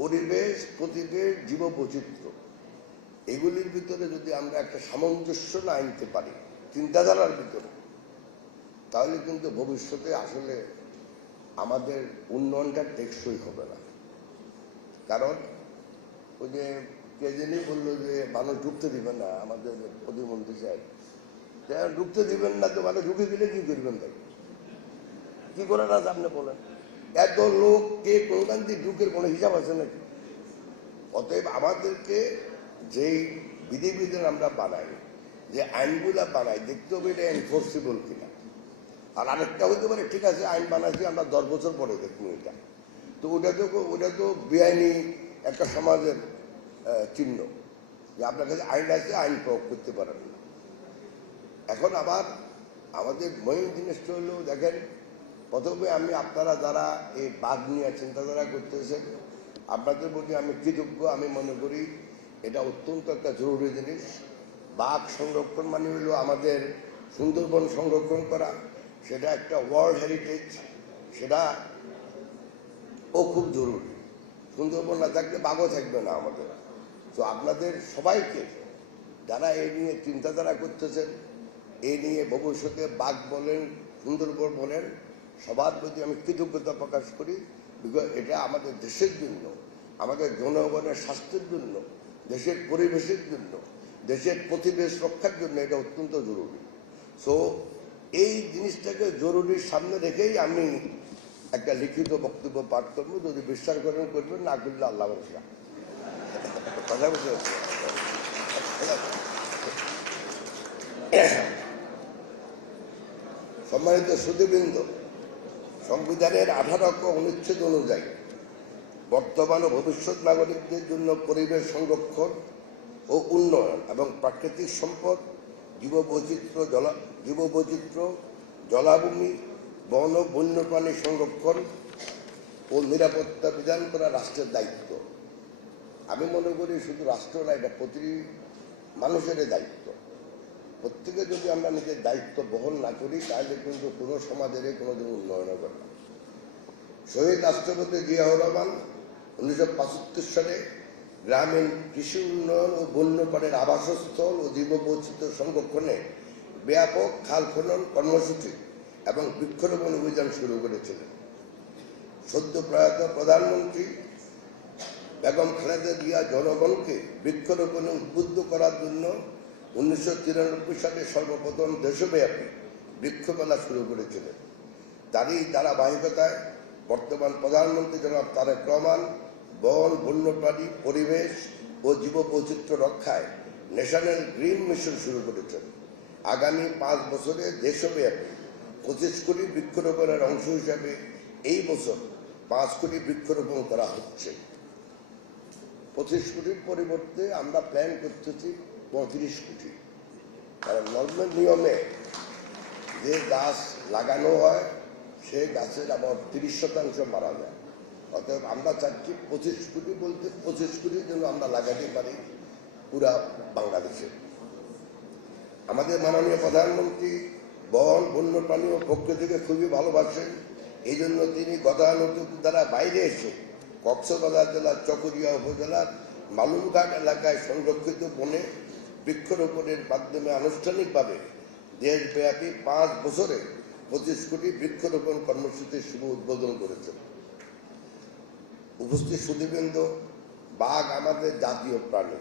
পরিবেশ, প্রতিবেশ, জীববৈচিত্র্য, এগুলির ভিতরে যদি আমরা একটা সামঞ্জস্য না আনতে পারি চিন্তাধারার ভিতরে, তাহলে কিন্তু ভবিষ্যতে আসলে আমাদের উন্নয়নটা টেকসই হবে না। কারণ ওই যে কে জানি বললো যে মানুষ ঢুকতে দিবেন না, আমাদের প্রতিমন্ত্রী সাহেব ঢুকতে দিবেন না, তো মানুষ ঢুকে গেলে কি করবেন? তাই কি করার আছে আপনি বলেন? এত লোক কে কোনখান দিয়ে ঢুকের কোনো হিসাব আছে নাকি? অতএব আমাদেরকে যেই বিধিবিধান আমরা বানাই, যে আইনগুলা বানাই, দেখতে হবে এটা এনফোর্সিবল কিনা। আর আরেকটা হতে পারে, ঠিক আছে আইন বানাচ্ছি আমরা 10 বছর পরে দেখুন এটা, তো ওটা তো বেআইনি একটা সমাজের চিহ্ন, যে আপনার কাছে আইন আছে, আইন প্রয়োগ করতে পারেন না। এখন আবার আমাদের মেইন জিনিসটা হলো, দেখেন প্রথমে আপনারা যারা এই বাঘ নিয়ে চিন্তাধারা করতেছেন, আপনাদের প্রতি আমি কৃতজ্ঞ। আমি মনে করি এটা অত্যন্ত একটা জরুরি জিনিস। বাঘ সংরক্ষণ মানে হলো আমাদের সুন্দরবন সংরক্ষণ করা, সেটা একটা ওয়ার্ল্ড হেরিটেজ, সেটা খুব জরুরি। সুন্দরবন না থাকলে বাঘও থাকবে না আমাদের। তো আপনাদের সবাইকে যারা এই নিয়ে চিন্তাধারা করতেছেন, এই নিয়ে ভবিষ্যতে বাঘ বলেন, সুন্দরবন বলেন, সবার প্রতি আমি কৃতজ্ঞতা প্রকাশ করি। বিকজ এটা আমাদের দেশের জন্য, আমাদের জনগণের স্বাস্থ্যের জন্য, দেশের পরিবেশের জন্য, দেশের প্রতিবেশ রক্ষার জন্য এটা অত্যন্ত জরুরি। সো এই জিনিসটাকে জরুরির সামনে রেখেই আমি একটা লিখিত বক্তব্য পাঠ করবো। যদি বিশ্বাস করেন করবেন, না করলে আল্লাহ ভরসা। কথা বুঝতে পারছি। সম্মানিত সুধীবৃন্দ, সংবিধানের 18 অনুচ্ছেদ অনুযায়ী বর্তমান ও ভবিষ্যৎ নাগরিকদের জন্য পরিবেশ সংরক্ষণ ও উন্নয়ন এবং প্রাকৃতিক সম্পদ, জীববৈচিত্র্য, জলাভূমি, বন ও বন্যপ্রাণী সংরক্ষণ ও নিরাপত্তা বিধান করা রাষ্ট্রের দায়িত্ব। আমি মনে করি শুধু রাষ্ট্র না, এটা প্রতিটি মানুষের দায়িত্ব। প্রত্যেকে যদি আমরা নিজের দায়িত্ব বহন না করি, তাহলে কিন্তু কোনো সমাজের কোনোদিন উন্নয়ন হবে না। শহীদ রাষ্ট্রপতি জিয়াউর রহমান 1975 সালে গ্রামীণ কৃষি উন্নয়ন ও বন্যপ্রাণীর আবাসস্থল ও জীববৈচিত্র্য সংরক্ষণে ব্যাপক খাল খনন কর্মসূচি এবং বৃক্ষরোপণ অভিযান শুরু করেছিলেন। সদ্য প্রয়াত প্রধানমন্ত্রী বেগম খালেদা জিয়া জনগণকে বৃক্ষরোপণে উদ্বুদ্ধ করার জন্য 1993 সালে সর্বপ্রথম দেশব্যাপী বৃক্ষমেলা শুরু করেছিলেন। তারই ধারাবাহিকতায় বর্তমান প্রধানমন্ত্রী জনাব তারেক রহমান বন, বন্যপ্রাণী, পরিবেশ ও জীববৈচিত্র্য রক্ষায় ন্যাশনাল গ্রিন মিশন শুরু করেছেন। আগামী 5 বছরে দেশব্যাপী 25 কোটি বৃক্ষরোপণের অংশ হিসাবে এই বছর 5 কোটি বৃক্ষরোপণ করা হচ্ছে। 25 কোটির পরিবর্তে আমরা প্ল্যান করতেছি 35 কোটি। কারণ নর্মাল নিয়মে যে গাছ লাগানো হয়, সেই গাছের আবার 30% মারা যায়। অতএব আমরা চাচ্ছি 25 কোটি, বলতে 25 কোটির জন্য আমরা লাগাতে পারি পুরা বাংলাদেশে। আমাদের মাননীয় প্রধানমন্ত্রী বন, বন্যপ্রাণী ও প্রকৃতিকে খুবই ভালোবাসেন। এই জন্য তিনি গতানুগতিক দ্বারা বাইরে এসে কক্সবাজার জেলার চকরিয়া উপজেলার মালুমঘাট এলাকায় সংরক্ষিত বনে বৃক্ষরোপণের মাধ্যমে আনুষ্ঠানিকভাবে দেশব্যাপী 5 বছরে 25 কোটি বৃক্ষরোপণ কর্মসূচির শুভ উদ্বোধন করেছেন। উপস্থিত সুধীবৃন্দ, বাঘ আমাদের জাতীয় প্রাণী।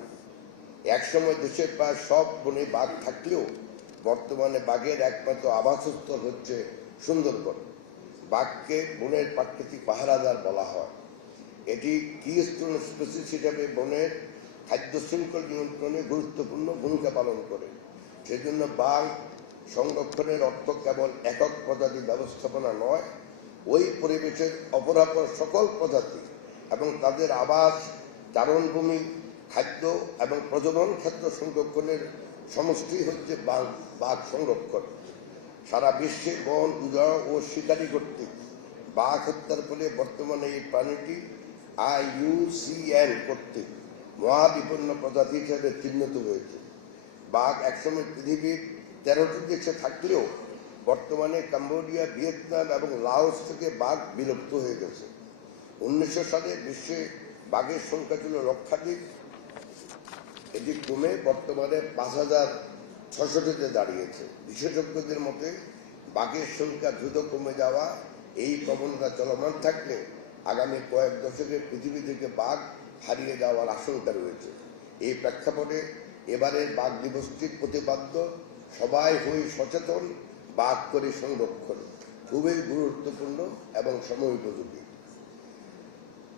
একসময় দেশের প্রায় সব বনে বাঘ থাকলেও বর্তমানে বাঘের একমাত্র আবাসস্থল হচ্ছে সুন্দরবন। বাঘকে বনের প্রাকৃতিক পাহারাদার বলা হয়। এটি কিস্টোন স্পিসিস হিসাবে বনের খাদ্য শৃঙ্খল নিয়ন্ত্রণে গুরুত্বপূর্ণ ভূমিকা পালন করে। সেজন্য বাঘ সংরক্ষণের অর্থ কেবল একক প্রজাতি ব্যবস্থাপনা নয়, ওই পরিবেশের অপরাপর সকল প্রজাতি এবং তাদের আবাস, চারণভূমি, খাদ্য এবং প্রজনন ক্ষেত্র সংরক্ষণের সমষ্টি হচ্ছে বাঘ সংরক্ষণ। সারা বিশ্বে বন উজাড় ও শিকারী কর্তৃক বাঘ হত্যার ফলে বর্তমানে এই প্রাণীটি IUCN কর্তৃক মহাবিপন্ন প্রজাতি হিসেবে চিহ্নিত হয়েছে। বাঘ একসময় পৃথিবীর 13টি দেশে থাকলেও বর্তমানে কম্বোডিয়া, ভিয়েতনাম এবং লাওস থেকে বাঘ বিলুপ্ত হয়ে গেছে। 1900 সালে বিশ্বে বাঘের সংখ্যা ছিল লক্ষাধিক, এটি কমে বর্তমানে 5,600-তে দাঁড়িয়েছে। বিশেষজ্ঞদের মতে বাঘের সংখ্যা দ্রুত কমে যাওয়া এই প্রবণতা চলমান থাকলে আগামী কয়েক দশকে পৃথিবী থেকে বাঘ হারিয়ে যাওয়ার আশঙ্কা রয়েছে। এই প্রেক্ষাপটে এবারের বাঘ দিবসটির প্রতিপাদ্য সবাই হই সচেতন, বাঘ করে সংরক্ষণ খুবই গুরুত্বপূর্ণ এবং সময়োপযোগী।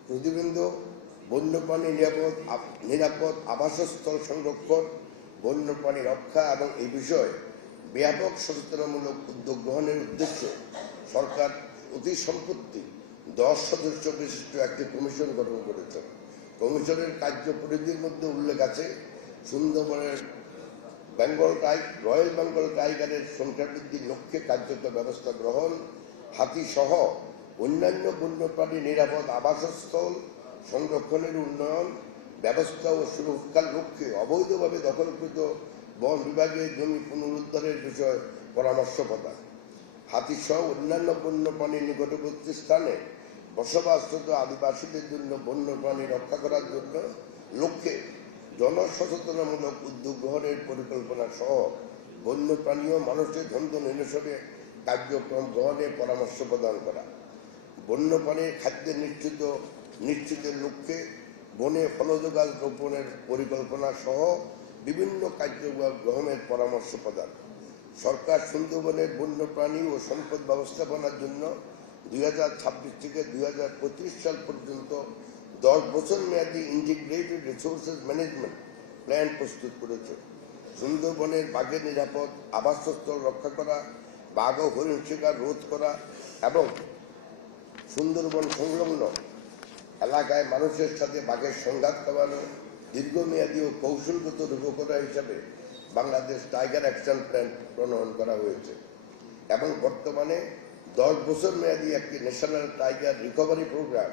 প্রতিবৃন্দ, বন্যপ্রাণী নিরাপদ আবাসস্থল সংরক্ষণ, বন্যপ্রাণী রক্ষা এবং এই বিষয়ে ব্যাপক সচেতনামূলক উদ্যোগ গ্রহণের উদ্দেশ্যে সরকার অতি সম্প্রতি 10 সদস্য বিশিষ্ট একটি কমিশন গঠন করেছে। কমিশনের কার্যপরিধির মধ্যে উল্লেখ আছে সুন্দরবনের রয়্যাল বেঙ্গল টাইগারের সংখ্যা বৃদ্ধির লক্ষ্যে কার্যত ব্যবস্থা গ্রহণ, হাতি সহ অন্যান্য বন্যপ্রাণী নিরাপদ আবাসস্থল সংরক্ষণের উন্নয়ন ব্যবস্থা ও সুরক্ষার লক্ষ্যে অবৈধভাবে দখলকৃত বন বিভাগের জমি পুনরুদ্ধারের বিষয়ে পরামর্শ প্রদান, হাতি সহ অন্যান্য বন্যপ্রাণীর নিকটবর্তী স্থানে বসবাসরত আদিবাসীদের জন্য বন্যপ্রাণী রক্ষা করার জন্য লক্ষ্যে জনসচেতনামূলক উদ্যোগ গ্রহণের পরিকল্পনা সহ বন্যপ্রাণী ও মানুষের দ্বন্দ্ব নিরসনে কার্যক্রম গ্রহণের পরামর্শ প্রদান করা, বন্যপ্রাণীর খাদ্যের নিশ্চিতের লক্ষ্যে বনে ফলজ গাছ রোপণের পরিকল্পনা সহ বিভিন্ন কার্যক্রম গ্রহণের পরামর্শ প্রদান। সরকার সুন্দরবনের বন্যপ্রাণী ও সম্পদ ব্যবস্থাপনার জন্য 2026 থেকে 2025 সাল পর্যন্ত 10 বছর মেয়াদী ইন্টিগ্রেটেড রিসোর্সেস ম্যানেজমেন্ট প্ল্যান প্রস্তুত করেছে। সুন্দরবনের বাঘের নিরাপদ আবাসস্থল রক্ষা করা, বাঘ ও হরিণ শিকার রোধ করা এবং সুন্দরবন সংলগ্ন এলাকায় মানুষের সাথে বাঘের সংঘাত কমানো দীর্ঘমেয়াদী ও কৌশলগত রূপকথা হিসাবে বাংলাদেশ টাইগার অ্যাকশন প্ল্যান প্রণয়ন করা হয়েছে এবং বর্তমানে 10 বছর মেয়াদী একটি ন্যাশনাল টাইগার রিকভারি প্রোগ্রাম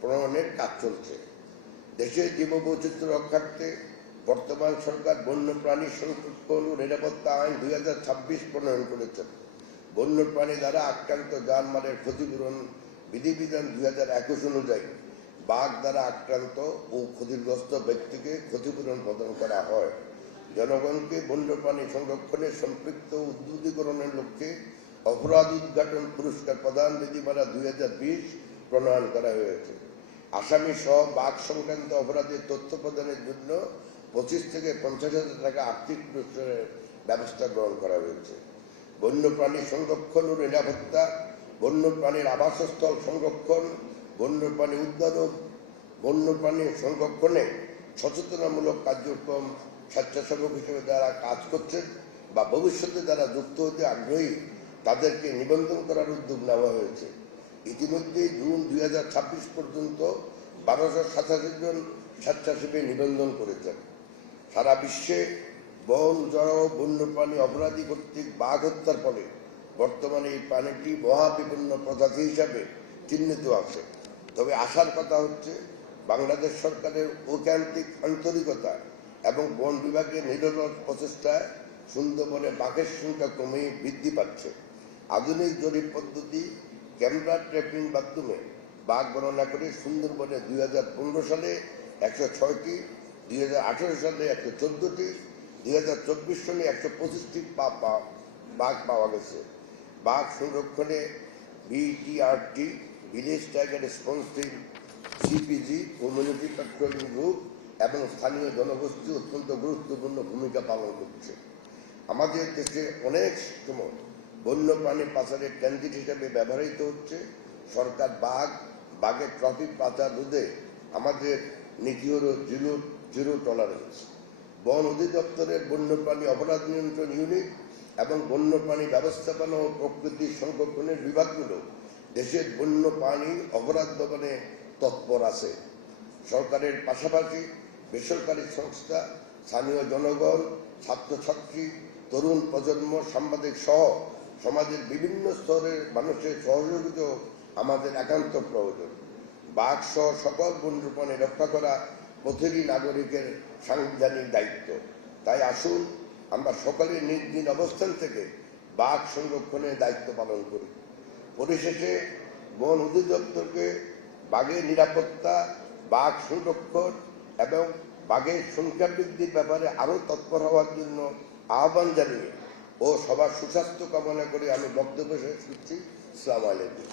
প্রণয়নের কাজ চলছে। দেশের জীববৈচিত্র্য রক্ষার্থে বর্তমান সরকার বন্যপ্রাণী সংরক্ষণ ও নিরাপত্তা আইন 2026 প্রণয়ন করেছেন। বন্যপ্রাণী দ্বারা আক্রান্ত জানমালের ক্ষতিপূরণ বিধিবিধান 2021 অনুযায়ী বাঘ দ্বারা আক্রান্ত ও ক্ষতিগ্রস্ত ব্যক্তিকে ক্ষতিপূরণ প্রদান করা হয়। জনগণকে বন্যপ্রাণী সংরক্ষণে সম্পৃক্ত উদ্বুদ্ধীকরণের লক্ষ্যে অপরাধ উদ্ঘাটন পুরস্কার প্রদান বিধিমালা 2020 প্রণয়ন করা হয়েছে। আসামি সহ বাঘ সংক্রান্ত অপরাধের তথ্য প্রদানের জন্য 25 থেকে 50,000 টাকা আর্থিক পুরস্কারের ব্যবস্থা গ্রহণ করা হয়েছে। বন্যপ্রাণী সংরক্ষণ ও নিরাপত্তা, বন্যপ্রাণীর আবাসস্থল সংরক্ষণ, বন্যপ্রাণী উদ্ধার, বন্যপ্রাণী সংরক্ষণে সচেতনামূলক কার্যক্রম স্বেচ্ছাসেবক হিসেবে যারা কাজ করছেন বা ভবিষ্যতে যারা যুক্ত হতে আগ্রহী তাদেরকে নিবন্ধন করার উদ্যোগ নেওয়া হয়েছে। ইতিমধ্যে জুন 2026 পর্যন্ত 1287 জন স্বেচ্ছাসেবী নিবন্ধন করেছেন। সারা বিশ্বে বন জড় বন্যপ্রাণী অপরাধী কর্তৃক বাঘ হত্যার ফলে বর্তমানে এই প্রাণীটি মহাবিপন্ন প্রজাতি হিসাবে চিহ্নিত আছে। তবে আশার কথা হচ্ছে বাংলাদেশ সরকারের ঐকান্তিক আন্তরিকতা এবং বন বিভাগের নিরলস প্রচেষ্টায় সুন্দরবনে বাঘের সংখ্যা ক্রমেই বৃদ্ধি পাচ্ছে। আধুনিক জরিপ পদ্ধতি ক্যামেরা ট্র্যাপিং মাধ্যমে বাঘ গণনা করে সুন্দরবনে 2015 সালে 106টি, 2018 সালে 114টি, 2024 সালে 125টি বাঘ পাওয়া গেছে। বাঘ সংরক্ষণে BTRT, village tiger response team, CPG, community patrolling group এবং স্থানীয় জনগোষ্ঠী অত্যন্ত গুরুত্বপূর্ণ ভূমিকা পালন করছে। আমাদের দেশে অনেক সময় বন্যপ্রাণী পাচারের ক্যান্ডিডেট হিসেবে ব্যবহৃত হচ্ছে। সরকার বাঘের ট্রাফিক পাচার রোধে আমাদের নীতি হল জিরো টলারেন্স। বন অধিদপ্তরের বন্যপ্রাণী অপরাধ নিয়ন্ত্রণ ইউনিট এবং বন্যপ্রাণী ব্যবস্থাপনা ও প্রকৃতি সংরক্ষণের বিভাগগুলো দেশের বন্যপ্রাণী অপরাধ দমনে তৎপর আছে। সরকারের পাশাপাশি বেসরকারি সংস্থা, স্থানীয় জনগণ, ছাত্রছাত্রী, তরুণ প্রজন্ম, সাংবাদিক সহ সমাজের বিভিন্ন স্তরের মানুষের সহযোগিতা আমাদের একান্ত প্রয়োজন। বাঘ সহ সকল বন্যপ্রাণী রক্ষা করা প্রতিটি নাগরিকের সাংবিধানিক দায়িত্ব। তাই আসুন আমরা সকলে নিজ নিজ অবস্থান থেকে বাঘ সংরক্ষণের দায়িত্ব পালন করি। পরিশেষে বন অধিদপ্তরকে বাঘের নিরাপত্তা, বাঘ সংরক্ষণ এবং বাঘের সংখ্যা বৃদ্ধির ব্যাপারে আরও তৎপর হওয়ার জন্য আহ্বান জানিয়ে ও সবার সুস্বাস্থ্য কামনা করে আমি বক্তব্য শেষ করছি। আসসালামু আলাইকুম।